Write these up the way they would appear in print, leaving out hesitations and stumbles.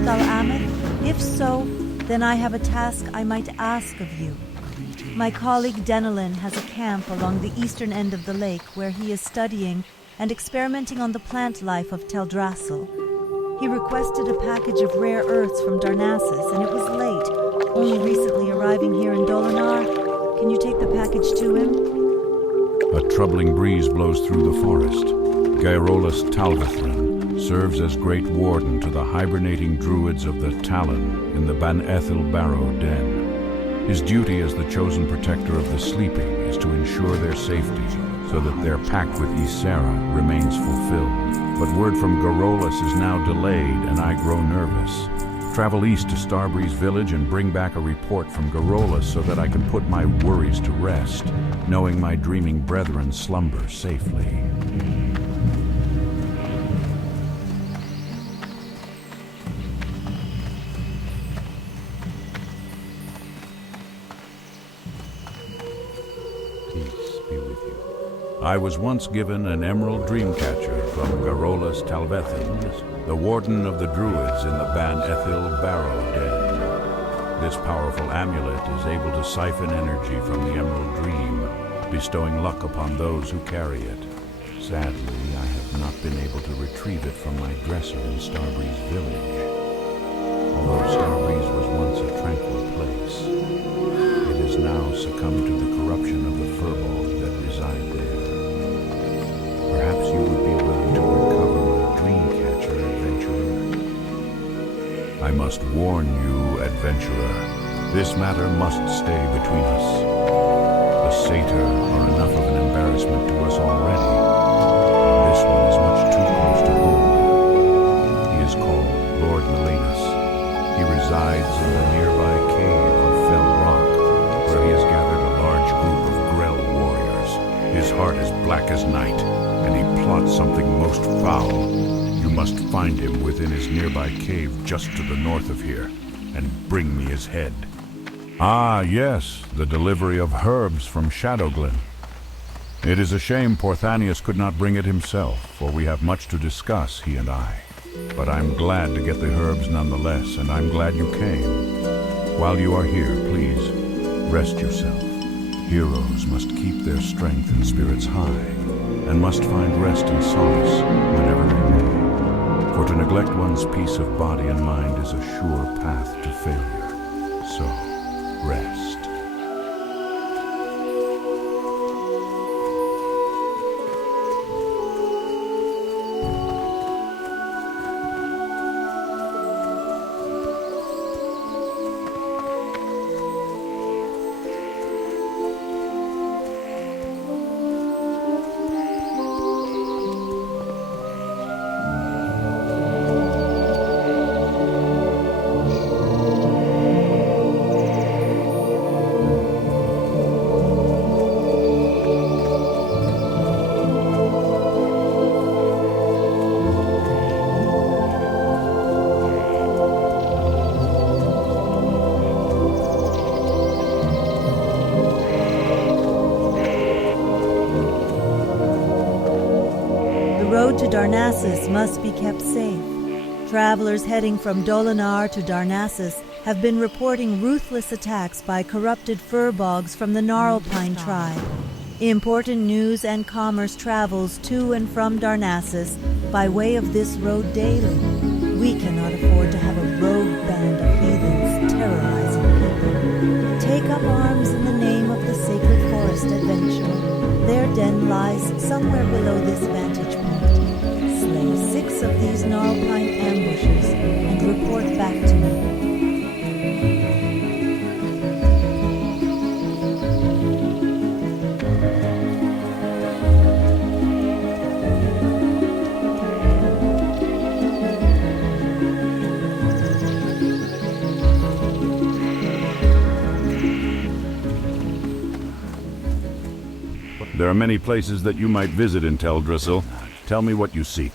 Lake Al-Amith? If so, then I have a task I might ask of you. My colleague Denelin has a camp along the eastern end of the lake where he is studying and experimenting on the plant life of Teldrassil. He requested a package of rare earths from Darnassus, and it was late, only recently arriving here in Dolinar. Can you take the package to him? A troubling breeze blows through the forest. Gyrolus Talvathrin serves as great warden to the hibernating druids of the Talon in the Ban Ethel Barrow Den. His duty as the chosen protector of the sleeping is to ensure their safety so that their pact with Ysera remains fulfilled. But word from Gyrolus is now delayed and I grow nervous. Travel east to Starbreeze village and bring back a report from Gyrolus so that I can put my worries to rest, knowing my dreaming brethren slumber safely. I was once given an emerald dreamcatcher from Gyrolus Talvethins, the warden of the druids in the Ban Ethel Barrow Den. This powerful amulet is able to siphon energy from the emerald dream, bestowing luck upon those who carry it. Sadly, I have not been able to retrieve it from my dresser in Starbreeze village. Although Starbreeze was once a tranquil place, it has now succumbed to the corruption of the furbolg that reside there. Perhaps you would be willing to recover my dreamcatcher, adventurer. I must warn you, adventurer, this matter must stay between us. The satyr are enough of an embarrassment to us already, and this one is much too close to home. He is called Lord Malenus. He resides in the nearby cave of Fell Rock, where he has gathered a large group of Grell warriors. His heart is black as night, and he plots something most foul. You must find him within his nearby cave just to the north of here, and bring me his head. Ah, yes, the delivery of herbs from Shadowglen. It is a shame Porthanius could not bring it himself, for we have much to discuss, he and I. But I'm glad to get the herbs nonetheless, and I'm glad you came. While you are here, please, rest yourself. Heroes must keep their strength and spirits high, and must find rest and solace whenever they may. For to neglect one's peace of body and mind is a sure path to failure. So, rest. The road to Darnassus must be kept safe. Travelers heading from Dolinar to Darnassus have been reporting ruthless attacks by corrupted furbolgs from the Gnarlpine tribe. Important news and commerce travels to and from Darnassus by way of this road daily. We cannot afford to have a rogue band of heathens terrorizing people. Take up arms in the name of the sacred forest, adventurer. Their den lies somewhere below this vantage point. Slay 6 of these Gnarlpine ambushes and report back to me. There are many places that you might visit in Teldrassil. Tell me what you seek.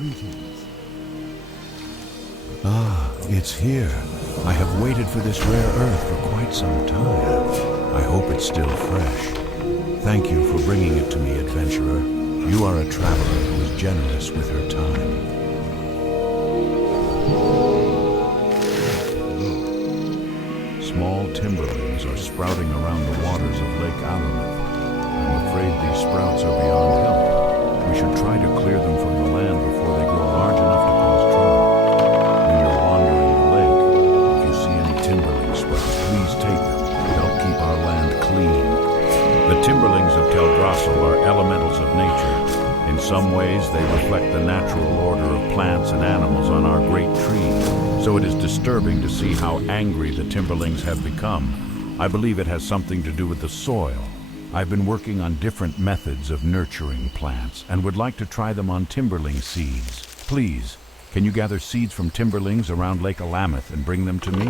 Greetings. Ah, it's here. I have waited for this rare earth for quite some time. I hope it's still fresh. Thank you for bringing it to me, adventurer. You are a traveler who is generous with her time. Small timberlings are sprouting around the waters of Lake Azeroth. I'm afraid these sprouts are beyond help. We should try to clear them from the land before they grow large enough to cause trouble. When you're wandering the lake, if you see any timberling sprouts, please take them to help keep our land clean. The timberlings of Teldrassil are elementals of nature. In some ways, they reflect the natural order of plants and animals on our great trees. So it is disturbing to see how angry the timberlings have become. I believe it has something to do with the soil. I've been working on different methods of nurturing plants and would like to try them on timberling seeds. Please, can you gather seeds from timberlings around Lake Azeroth and bring them to me?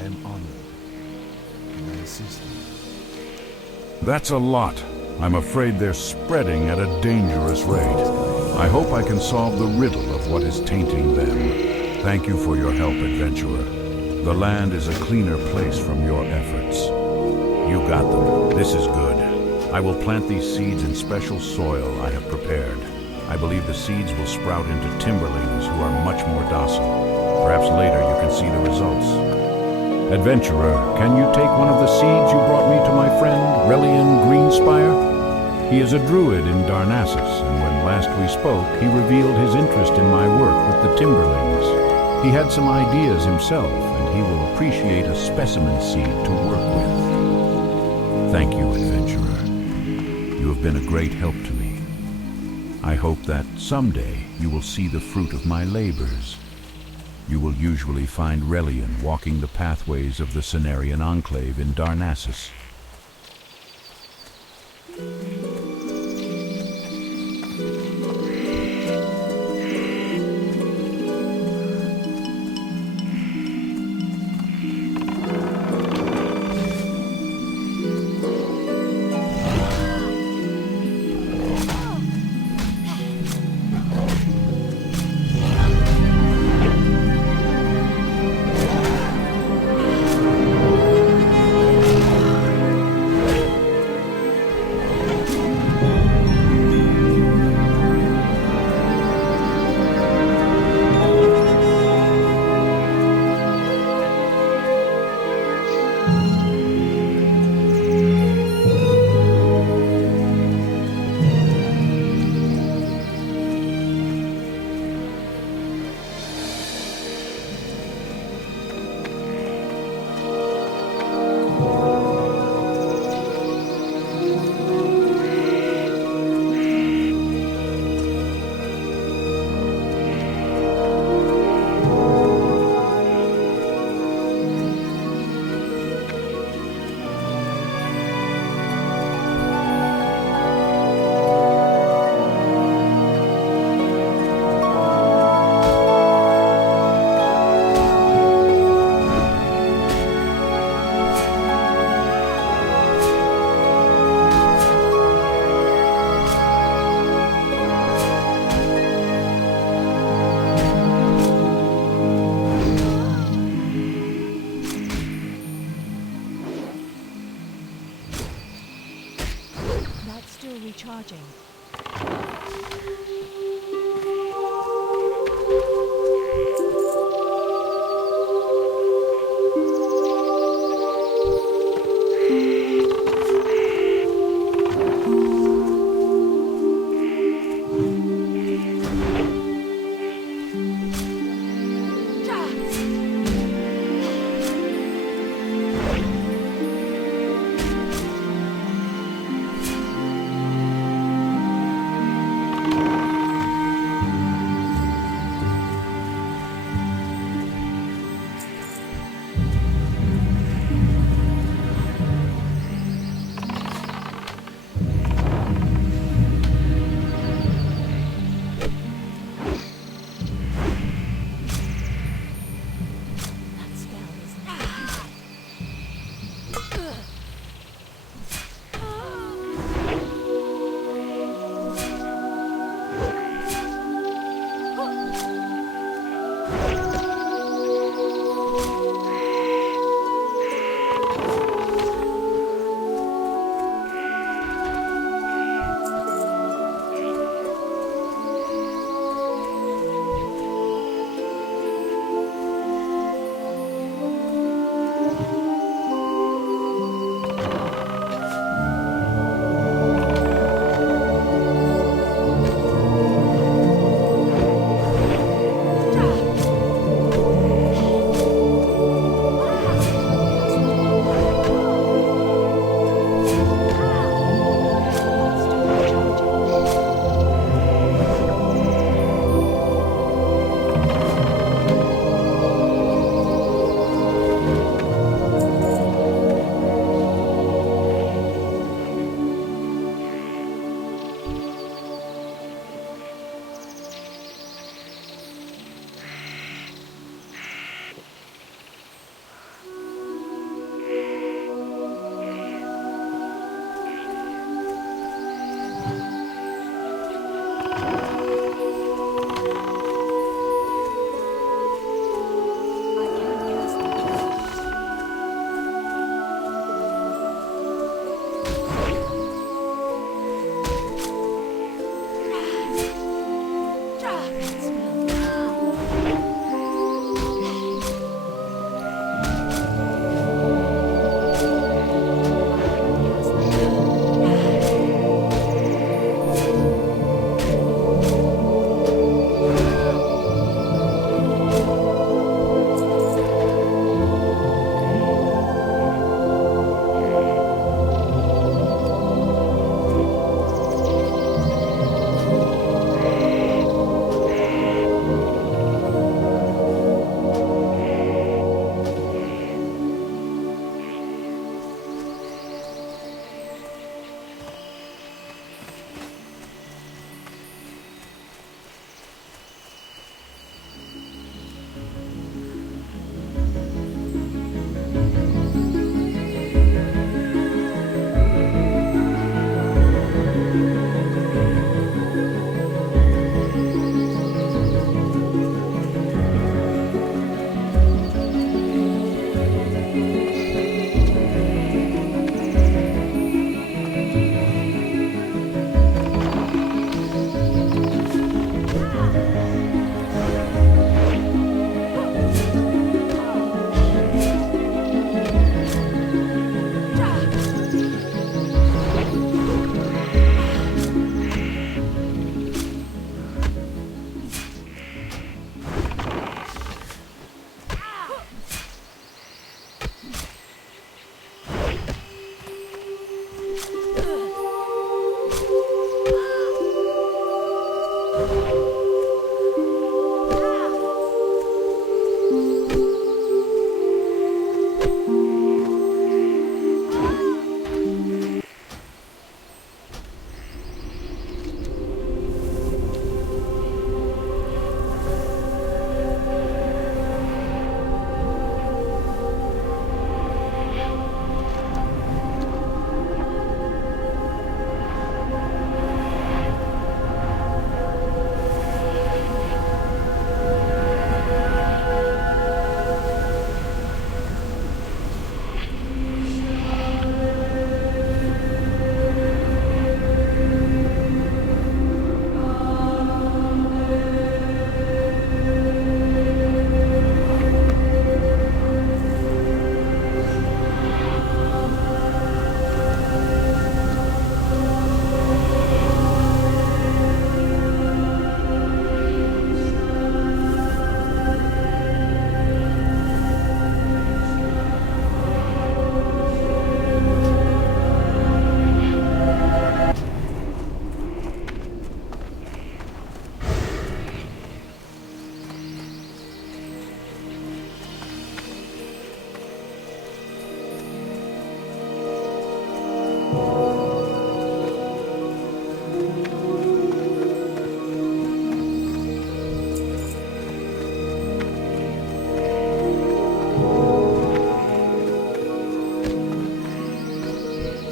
I am honored. Can I assist you? That's a lot. I'm afraid they're spreading at a dangerous rate. I hope I can solve the riddle of what is tainting them. Thank you for your help, adventurer. The land is a cleaner place from your efforts. You got them. This is good. I will plant these seeds in special soil I have prepared. I believe the seeds will sprout into timberlings who are much more docile. Perhaps later you can see the results. Adventurer, can you take one of the seeds you brought me to my friend, Relian Greenspire? He is a druid in Darnassus, and when last we spoke, he revealed his interest in my work with the timberlings. He had some ideas himself, and he will appreciate a specimen seed to work with. Thank you, adventurer. You have been a great help to me. I hope that someday you will see the fruit of my labors. You will usually find Relian walking the pathways of the Cenarian Enclave in Darnassus.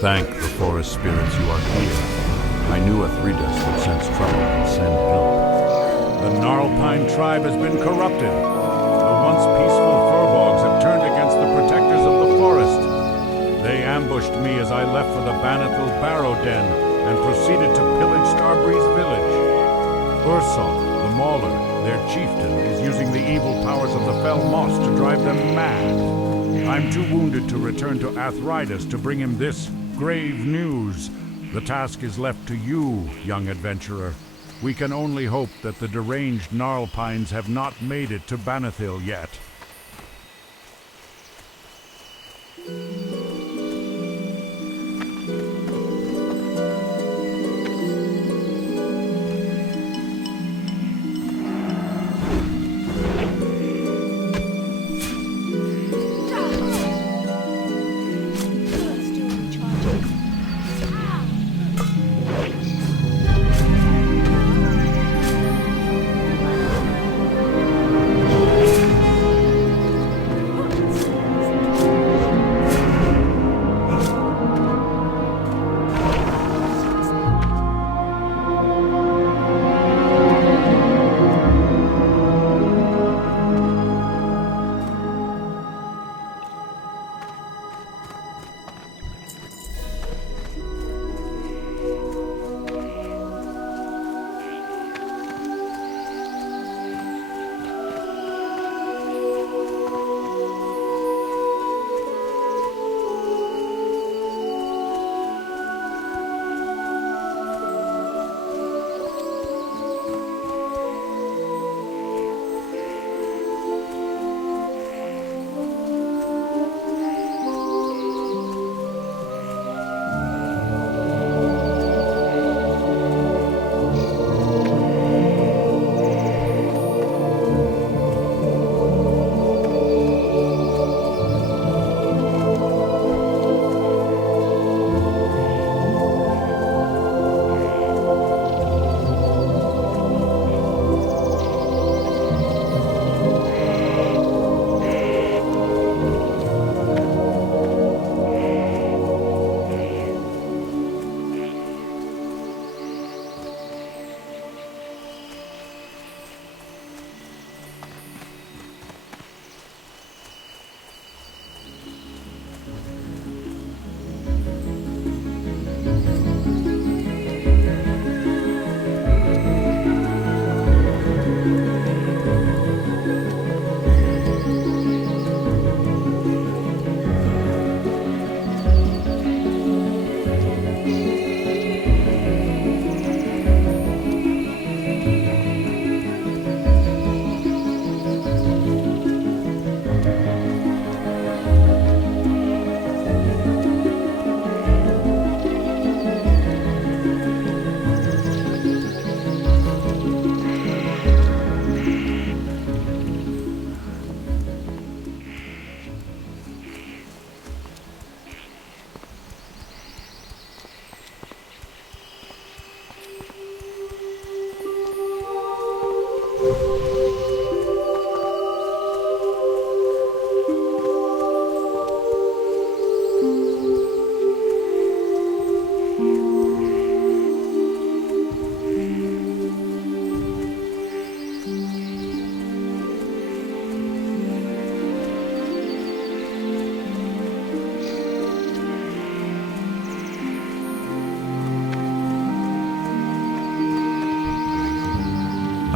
Thank the forest spirits you are here. I knew Athridus would sense trouble and send help. The Gnarlpine tribe has been corrupted. The once peaceful furbogs have turned against the protectors of the forest. They ambushed me as I left for the Banithil Barrow Den and proceeded to pillage Starbreeze village. Ursok, the Mauler, their chieftain, is using the evil powers of the Fell Moss to drive them mad. I'm too wounded to return to Athridus to bring him this grave news. The task is left to you, young adventurer. We can only hope that the deranged Gnarlpines have not made it to Banithil yet.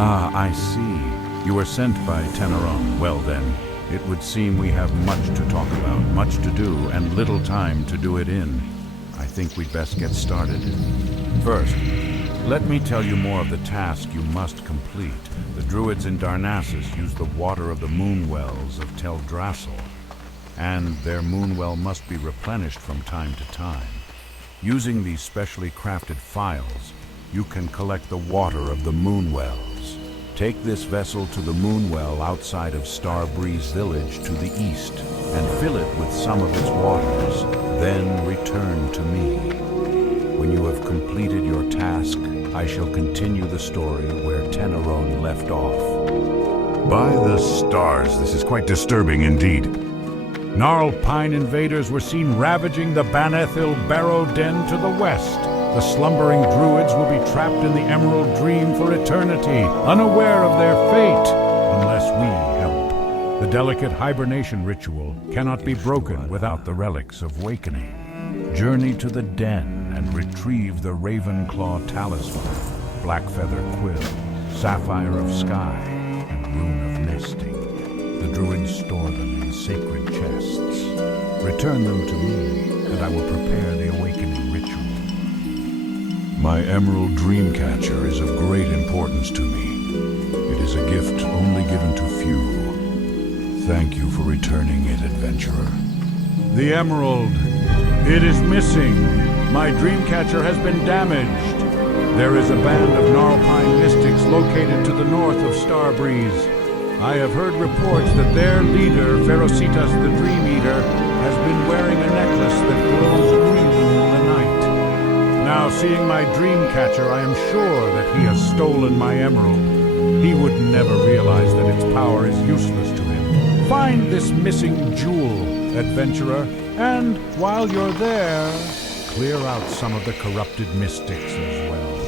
Ah, I see. You were sent by Teneron. Well then, it would seem we have much to talk about, much to do, and little time to do it in. I think we'd best get started. First, let me tell you more of the task you must complete. The druids in Darnassus use the water of the moonwells of Teldrassil, and their moonwell must be replenished from time to time. Using these specially crafted phials, you can collect the water of the moonwells. Take this vessel to the moonwell outside of Starbreeze village to the east, and fill it with some of its waters. Then return to me. When you have completed your task, I shall continue the story where Teneron left off. By the stars, this is quite disturbing indeed. Gnarlpine invaders were seen ravaging the Banethil Barrow Den to the west. The slumbering druids will be trapped in the Emerald Dream for eternity, unaware of their fate, unless we help. The delicate hibernation ritual cannot be broken without the relics of Wakening. Journey to the Den and retrieve the Ravenclaw Talisman, Blackfeather Quill, Sapphire of Sky, and Rune of Nesting. The druids store them in sacred chests. Return them to me, and I will prepare the awakening ritual. My Emerald Dreamcatcher is of great importance to me. It is a gift only given to few. Thank you for returning it, adventurer. The Emerald. It is missing. My Dreamcatcher has been damaged. There is a band of Gnarlpine mystics located to the north of Starbreeze. I have heard reports that their leader, Ferocitas the Dream Eater, has been wearing a necklace that glows green in the night. Now, seeing my Dreamcatcher, I am sure that he has stolen my emerald. He would never realize that its power is useless to him. Find this missing jewel, adventurer, and while you're there, clear out some of the corrupted mystics as well.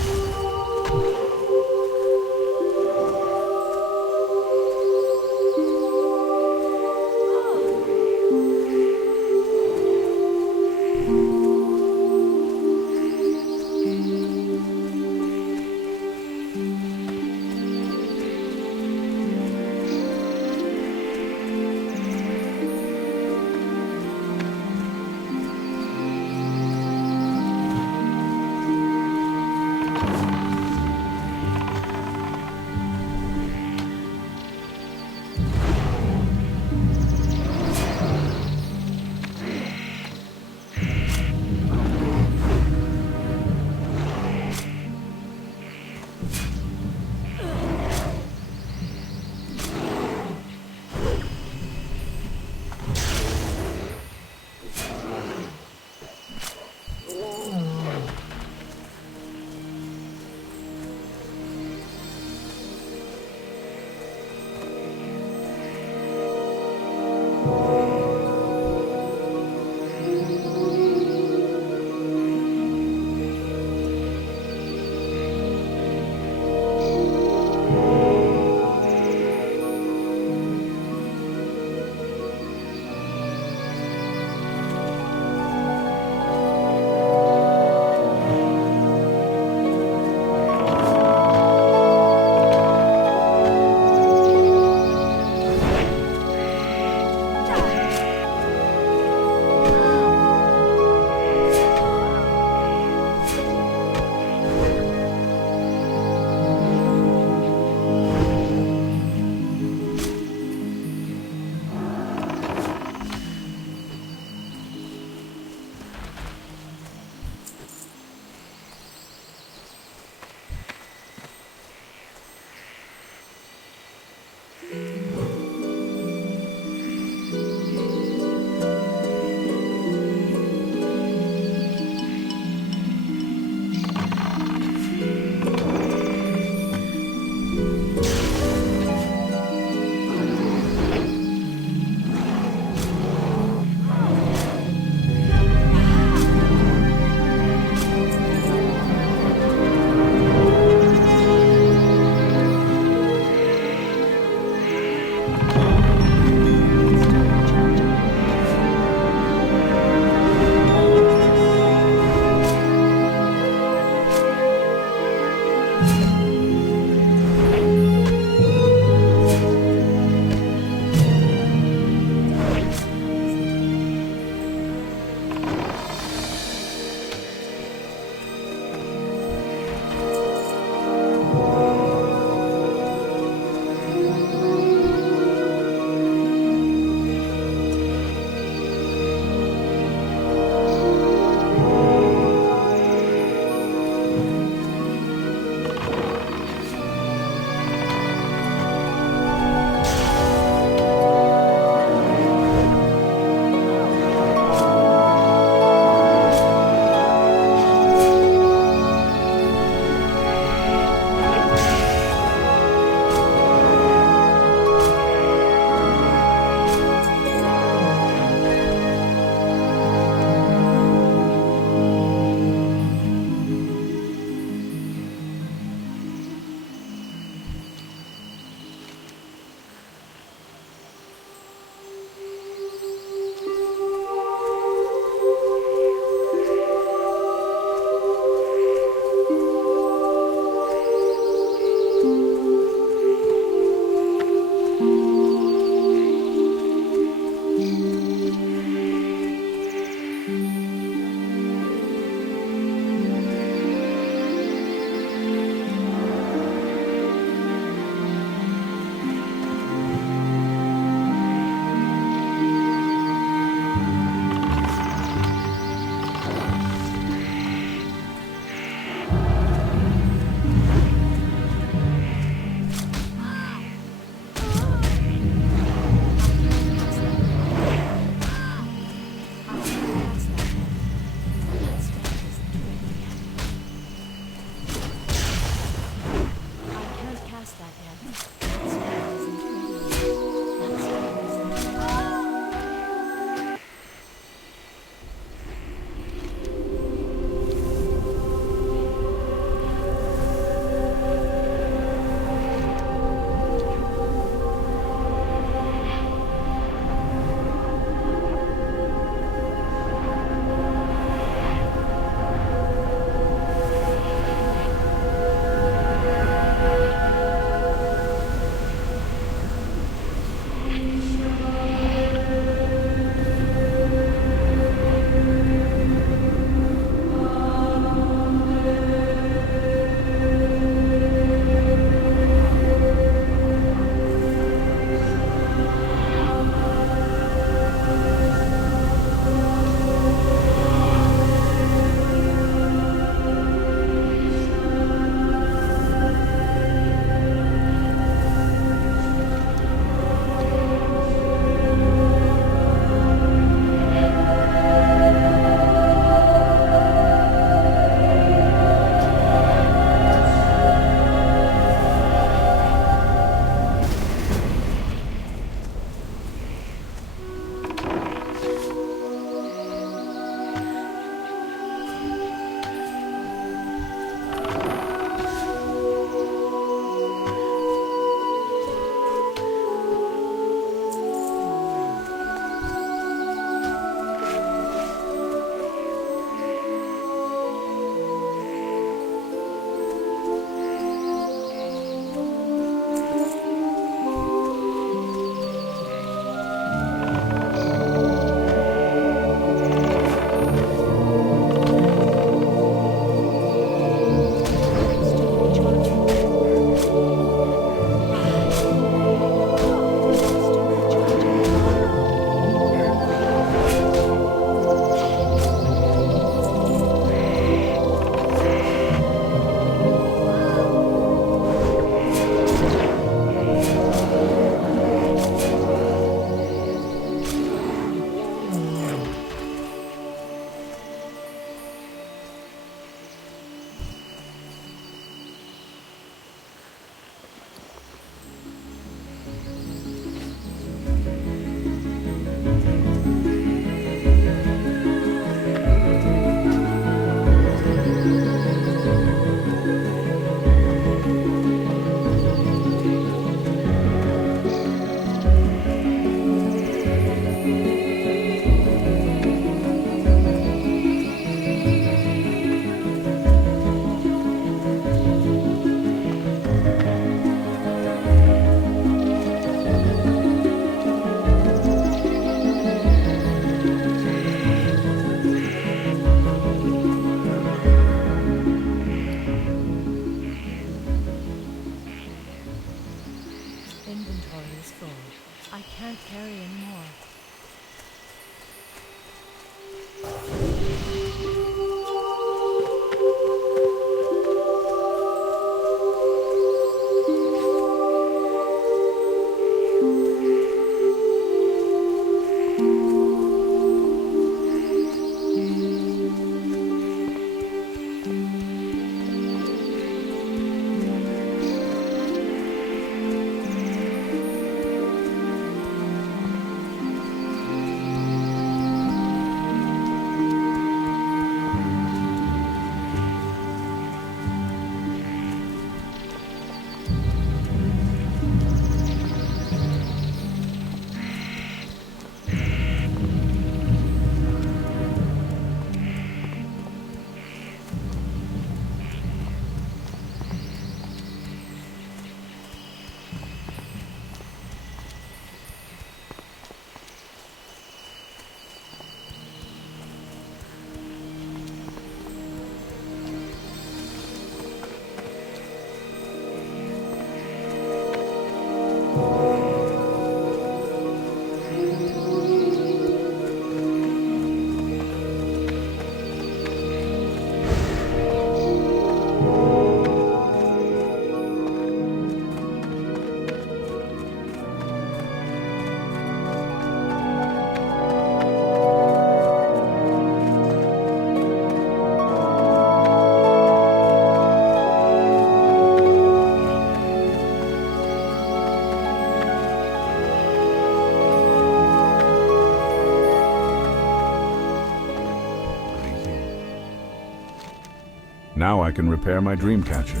Now I can repair my dream catcher.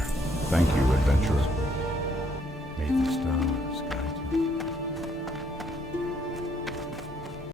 Thank you, adventurer.